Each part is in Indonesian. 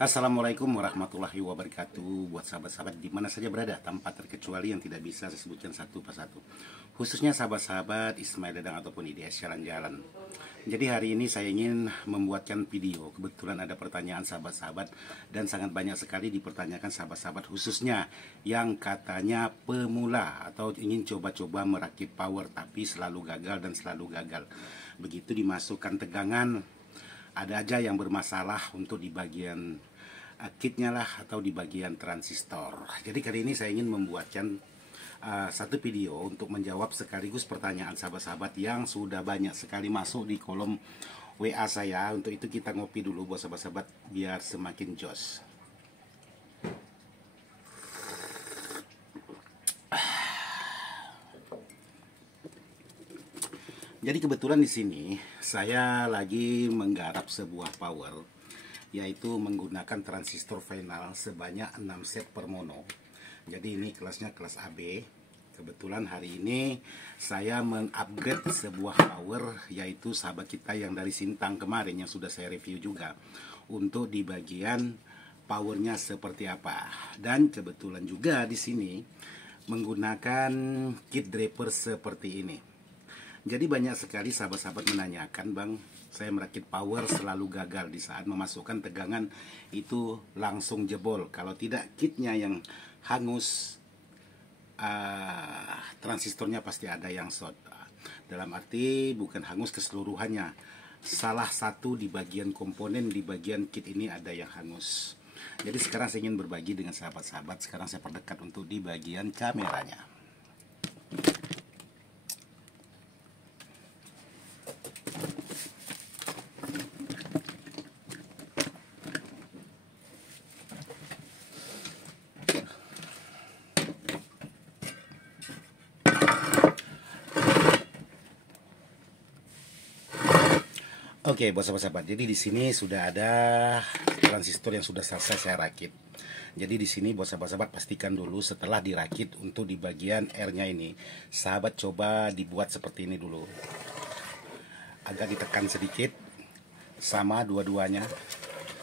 Assalamualaikum warahmatullahi wabarakatuh. Buat sahabat-sahabat di mana saja berada, tanpa terkecuali yang tidak bisa saya sebutkan satu persatu, khususnya sahabat-sahabat Ismail Dadang ataupun IDS Jalan-Jalan. Jadi hari ini saya ingin membuatkan video. Kebetulan ada pertanyaan sahabat-sahabat, dan sangat banyak sekali dipertanyakan sahabat-sahabat, khususnya yang katanya pemula atau ingin coba-coba merakit power tapi selalu gagal dan selalu gagal. Begitu dimasukkan tegangan, ada aja yang bermasalah untuk di bagian kitnya lah atau di bagian transistor. Jadi kali ini saya ingin membuatkan satu video untuk menjawab sekaligus pertanyaan sahabat-sahabat yang sudah banyak sekali masuk di kolom WA saya. Untuk itu kita ngopi dulu buat sahabat-sahabat biar semakin jos. Jadi kebetulan di sini saya lagi menggarap sebuah power, yaitu menggunakan transistor final sebanyak 6 set per mono. Jadi ini kelasnya kelas AB. Kebetulan hari ini saya mengupgrade sebuah power, yaitu sahabat kita yang dari Sintang kemarin yang sudah saya review juga, untuk di bagian powernya seperti apa. Dan kebetulan juga di sini menggunakan kit draper seperti ini. Jadi banyak sekali sahabat-sahabat menanyakan, Bang, saya merakit power selalu gagal di saat memasukkan tegangan itu langsung jebol. Kalau tidak kitnya yang hangus, transistornya pasti ada yang short. Dalam arti bukan hangus keseluruhannya, salah satu di bagian komponen di bagian kit ini ada yang hangus. Jadi sekarang saya ingin berbagi dengan sahabat-sahabat. Sekarang saya perdekat untuk di bagian kameranya. Oke, buat sahabat-sahabat. Jadi di sini sudah ada transistor yang sudah selesai saya rakit. Jadi di sini buat sahabat-sahabat pastikan dulu setelah dirakit untuk di bagian R-nya ini, sahabat coba dibuat seperti ini dulu. Agak ditekan sedikit sama dua-duanya.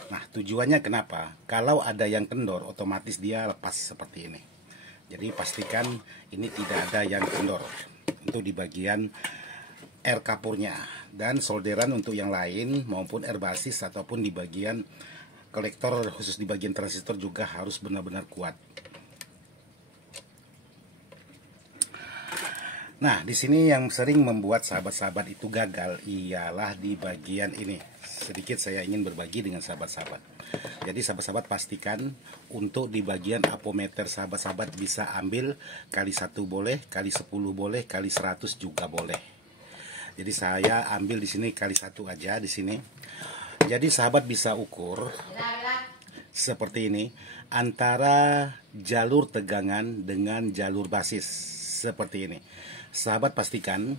Nah, tujuannya kenapa? Kalau ada yang kendor, otomatis dia lepas seperti ini. Jadi pastikan ini tidak ada yang kendor untuk di bagian R kapurnya, dan solderan untuk yang lain maupun R basis ataupun di bagian kolektor khusus di bagian transistor juga harus benar-benar kuat. Nah, di sini yang sering membuat sahabat-sahabat itu gagal ialah di bagian ini. Sedikit saya ingin berbagi dengan sahabat-sahabat. Jadi sahabat-sahabat pastikan untuk di bagian apometer sahabat-sahabat bisa ambil kali 1 boleh, kali 10 boleh, kali 100 juga boleh. Jadi saya ambil di sini kali 1 aja di sini. Jadi sahabat bisa ukur seperti ini antara jalur tegangan dengan jalur basis seperti ini. Sahabat pastikan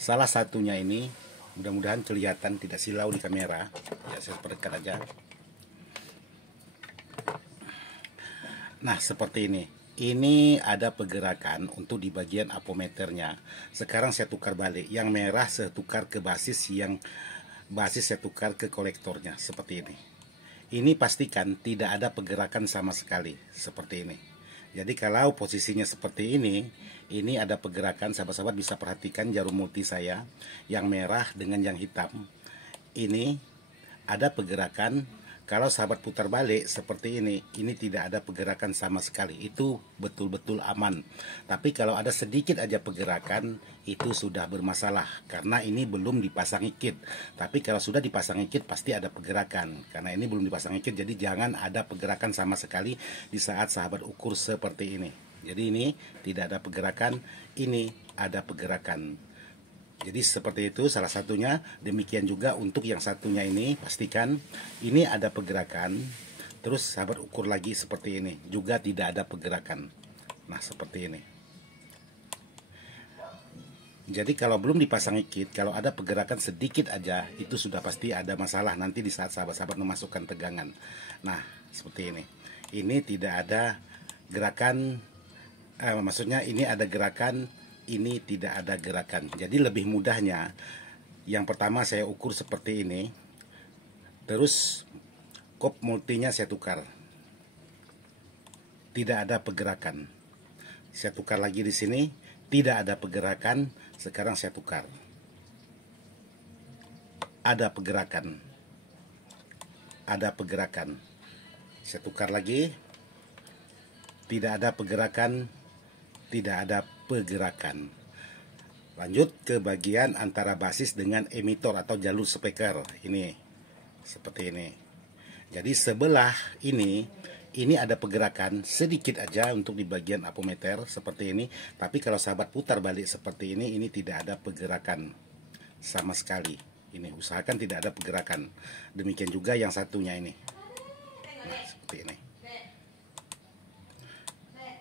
salah satunya ini, mudah-mudahan kelihatan tidak silau di kamera. Ya, saya perdekat aja. Nah, seperti ini. Ini ada pergerakan untuk di bagian apometernya. Sekarang saya tukar balik. Yang merah saya tukar ke basis, yang basis saya tukar ke kolektornya. Seperti ini. Ini pastikan tidak ada pergerakan sama sekali. Seperti ini. Jadi kalau posisinya seperti ini ada pergerakan. Sahabat-sahabat bisa perhatikan jarum multi saya. Yang merah dengan yang hitam. Ini ada pergerakan. Kalau sahabat putar balik seperti ini tidak ada pergerakan sama sekali. Itu betul-betul aman. Tapi kalau ada sedikit aja pergerakan, itu sudah bermasalah. Karena ini belum dipasangi kit. Tapi kalau sudah dipasangi kit, pasti ada pergerakan. Karena ini belum dipasangi kit, jadi jangan ada pergerakan sama sekali di saat sahabat ukur seperti ini. Jadi ini tidak ada pergerakan, ini ada pergerakan. Jadi seperti itu salah satunya. Demikian juga untuk yang satunya ini, pastikan ini ada pergerakan. Terus sahabat ukur lagi seperti ini, juga tidak ada pergerakan. Nah, seperti ini. Jadi kalau belum dipasangi kit, kalau ada pergerakan sedikit aja, itu sudah pasti ada masalah nanti di saat sahabat-sahabat memasukkan tegangan. Nah, seperti ini. Ini tidak ada gerakan, maksudnya ini ada gerakan, ini tidak ada gerakan. Jadi lebih mudahnya, yang pertama saya ukur seperti ini. Terus kop multinya saya tukar, tidak ada pergerakan. Saya tukar lagi di sini, tidak ada pergerakan. Sekarang saya tukar, ada pergerakan, ada pergerakan. Saya tukar lagi, tidak ada pergerakan, tidak ada pergerakan. Lanjut ke bagian antara basis dengan emitor atau jalur speaker. Ini seperti ini. Jadi sebelah ini ada pergerakan sedikit aja untuk di bagian apometer seperti ini. Tapi kalau sahabat putar balik seperti ini tidak ada pergerakan sama sekali. Ini usahakan tidak ada pergerakan. Demikian juga yang satunya ini. Nah, seperti ini.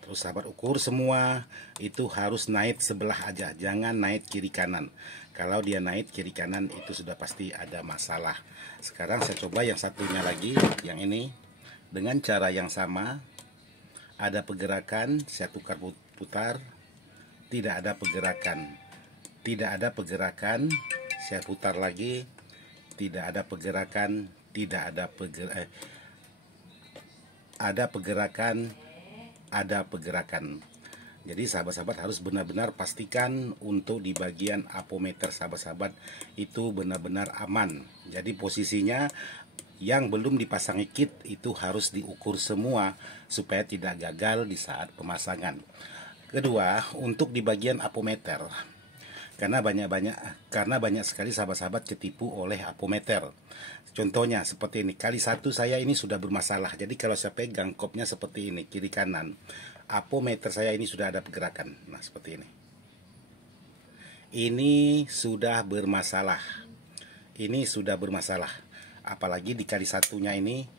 Terus sahabat ukur semua itu harus naik sebelah aja, jangan naik kiri kanan. Kalau dia naik kiri kanan itu sudah pasti ada masalah. Sekarang saya coba yang satunya lagi, yang ini dengan cara yang sama. Ada pergerakan, saya tukar putar, tidak ada pergerakan, tidak ada pergerakan. Saya putar lagi, tidak ada pergerakan, tidak ada pergerakan, ada pergerakan, ada pergerakan. Jadi sahabat-sahabat harus benar-benar pastikan untuk di bagian apometer sahabat-sahabat itu benar-benar aman. Jadi posisinya yang belum dipasangi kit itu harus diukur semua supaya tidak gagal di saat pemasangan. Kedua, untuk di bagian apometer, karena banyak sekali sahabat-sahabat ketipu oleh apometer. Contohnya seperti ini, kali satu saya ini sudah bermasalah. Jadi kalau saya pegang kopnya seperti ini, kiri kanan, apometer saya ini sudah ada pergerakan. Nah, seperti ini. Ini sudah bermasalah. Ini sudah bermasalah. Apalagi di kali satunya ini,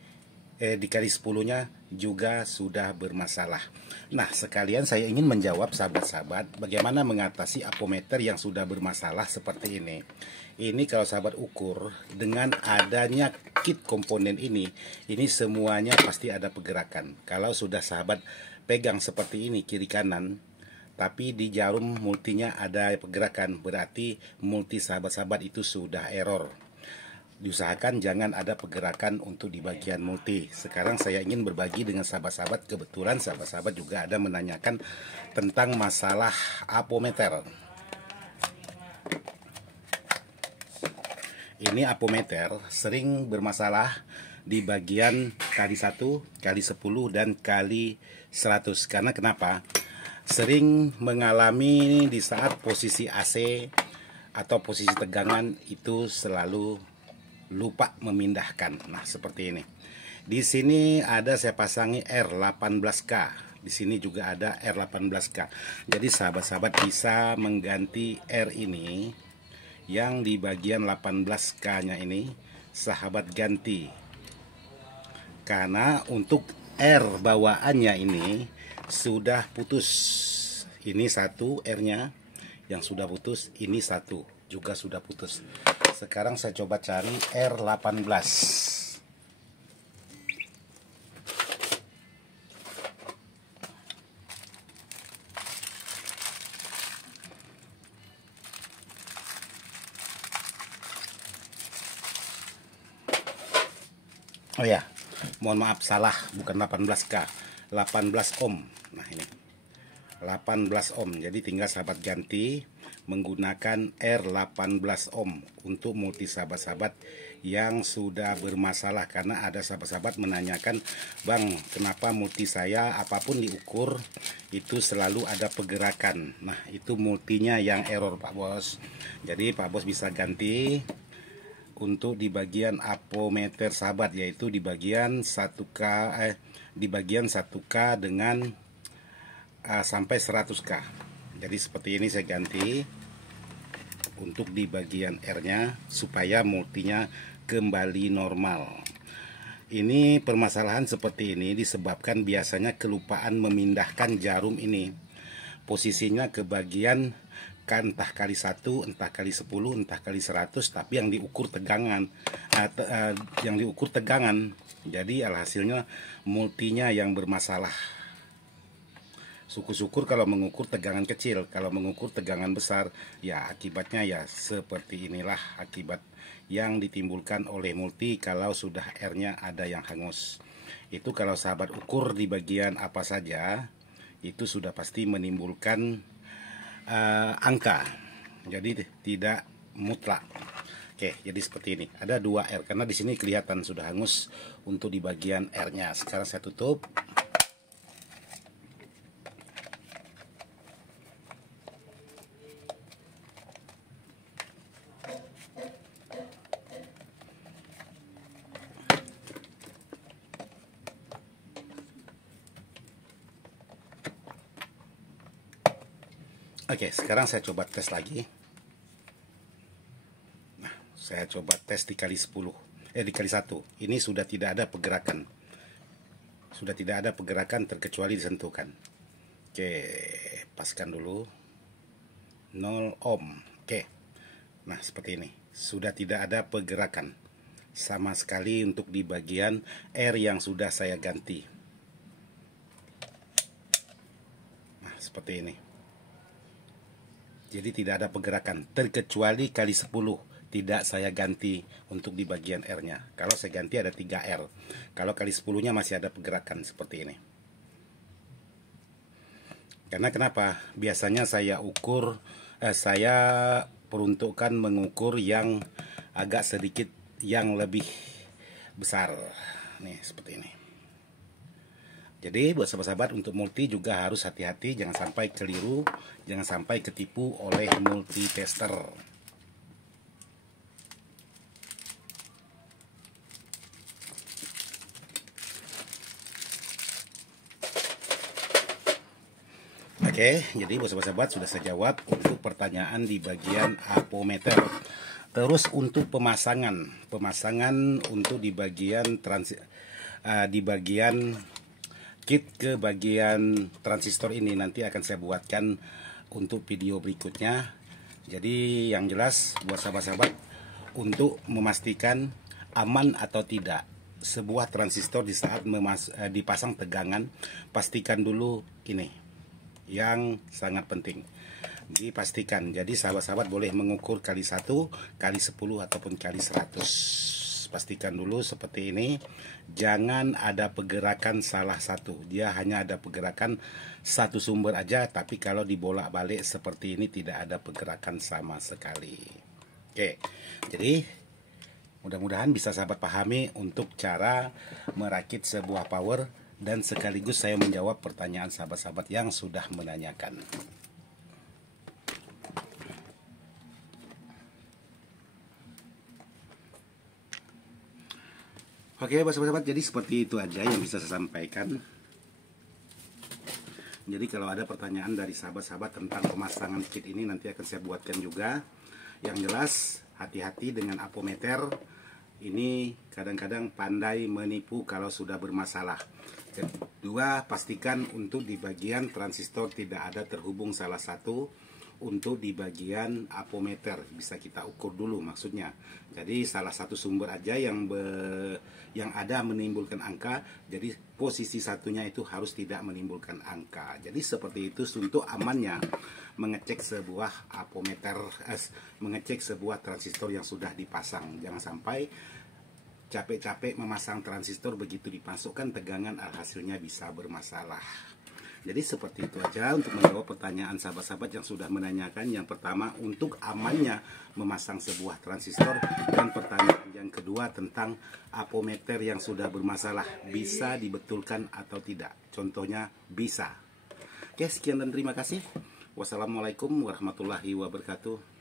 di kali 10-nya juga sudah bermasalah. Nah, sekalian saya ingin menjawab sahabat-sahabat bagaimana mengatasi apometer yang sudah bermasalah seperti ini. Ini kalau sahabat ukur dengan adanya kit komponen ini semuanya pasti ada pergerakan. Kalau sudah sahabat pegang seperti ini kiri kanan, tapi di jarum multinya ada pergerakan, berarti multi sahabat-sahabat itu sudah error. Diusahakan jangan ada pergerakan untuk di bagian multi. Sekarang saya ingin berbagi dengan sahabat-sahabat. Kebetulan sahabat-sahabat juga ada menanyakan tentang masalah apometer. Ini apometer sering bermasalah di bagian kali 1, kali 10, dan kali 100. Karena kenapa? Sering mengalami di saat posisi AC atau posisi tegangan itu selalu lupa memindahkan. Nah, seperti ini. Di sini ada saya pasangi R18K. Di sini juga ada R18K. Jadi sahabat-sahabat bisa mengganti R ini yang di bagian 18K-nya ini sahabat ganti. Karena untuk R bawaannya ini sudah putus. Ini satu R-nya yang sudah putus, ini satu juga sudah putus. Sekarang saya coba cari R18. Oh ya, mohon maaf salah, bukan 18K, 18 ohm. Nah, ini 18 ohm. Jadi tinggal sahabat ganti menggunakan R18 ohm untuk multi sahabat-sahabat yang sudah bermasalah. Karena ada sahabat-sahabat menanyakan, "Bang, kenapa multi saya apapun diukur itu selalu ada pergerakan?" Nah, itu multinya yang error, Pak Bos. Jadi Pak Bos bisa ganti untuk di bagian apometer sahabat, yaitu di bagian 1K dengan sampai 100K. Jadi seperti ini saya ganti untuk di bagian R-nya supaya multinya kembali normal. Ini permasalahan seperti ini disebabkan biasanya kelupaan memindahkan jarum ini. Posisinya ke bagian entah kali 1, entah kali 10, entah kali 100, tapi yang diukur tegangan. Jadi alhasilnya multinya yang bermasalah. Syukur-syukur kalau mengukur tegangan kecil, kalau mengukur tegangan besar, ya akibatnya ya seperti inilah akibat yang ditimbulkan oleh multi kalau sudah R-nya ada yang hangus. Itu kalau sahabat ukur di bagian apa saja, itu sudah pasti menimbulkan angka. Jadi tidak mutlak. Oke, jadi seperti ini. Ada 2 R karena di sini kelihatan sudah hangus untuk di bagian R-nya. Sekarang saya tutup. Oke, sekarang saya coba tes lagi. Nah, saya coba tes dikali 10. Dikali 1. Ini sudah tidak ada pergerakan. Sudah tidak ada pergerakan terkecuali disentuhkan. Oke, paskan dulu. 0 ohm. Oke. Nah, seperti ini. Sudah tidak ada pergerakan sama sekali untuk di bagian R yang sudah saya ganti. Nah, seperti ini. Jadi tidak ada pergerakan terkecuali kali 10 tidak saya ganti untuk di bagian R-nya. Kalau saya ganti ada 3R. Kalau kali 10-nya masih ada pergerakan seperti ini. Karena kenapa? Biasanya saya ukur, saya peruntukkan mengukur yang agak sedikit yang lebih besar. Nih seperti ini. Jadi buat sahabat-sahabat untuk multi juga harus hati-hati, jangan sampai keliru, jangan sampai ketipu oleh multi tester. Oke, jadi buat sahabat-sahabat sudah saya jawab untuk pertanyaan di bagian apometer. Terus untuk pemasangan untuk di bagian kit ke bagian transistor ini nanti akan saya buatkan untuk video berikutnya. Jadi yang jelas buat sahabat-sahabat untuk memastikan aman atau tidak sebuah transistor di saat dipasang tegangan, pastikan dulu ini yang sangat penting dipastikan. Jadi sahabat-sahabat boleh mengukur kali 1, kali 10 ataupun kali 100. Pastikan dulu seperti ini, jangan ada pergerakan salah satu, dia hanya ada pergerakan satu sumber aja, tapi kalau dibolak-balik seperti ini tidak ada pergerakan sama sekali. Oke, jadi mudah-mudahan bisa sahabat pahami untuk cara merakit sebuah power, dan sekaligus saya menjawab pertanyaan sahabat-sahabat yang sudah menanyakan. Oke, sahabat-sahabat, jadi seperti itu aja yang bisa saya sampaikan. Jadi kalau ada pertanyaan dari sahabat-sahabat tentang pemasangan kit ini nanti akan saya buatkan juga. Yang jelas hati-hati dengan apometer. Ini kadang-kadang pandai menipu kalau sudah bermasalah. Kedua, pastikan untuk di bagian transistor tidak ada terhubung salah satu. Untuk di bagian apometer bisa kita ukur dulu maksudnya. Jadi salah satu sumber aja yang ada menimbulkan angka. Jadi posisi satunya itu harus tidak menimbulkan angka. Jadi seperti itu untuk amannya mengecek sebuah apometer, mengecek sebuah transistor yang sudah dipasang. Jangan sampai capek-capek memasang transistor, begitu dipasukkan tegangan hasilnya bisa bermasalah. Jadi seperti itu aja untuk menjawab pertanyaan sahabat-sahabat yang sudah menanyakan. Yang pertama untuk amannya memasang sebuah transistor, dan pertanyaan yang kedua tentang apometer yang sudah bermasalah bisa dibetulkan atau tidak. Contohnya bisa. Oke, sekian dan terima kasih. Wassalamualaikum warahmatullahi wabarakatuh.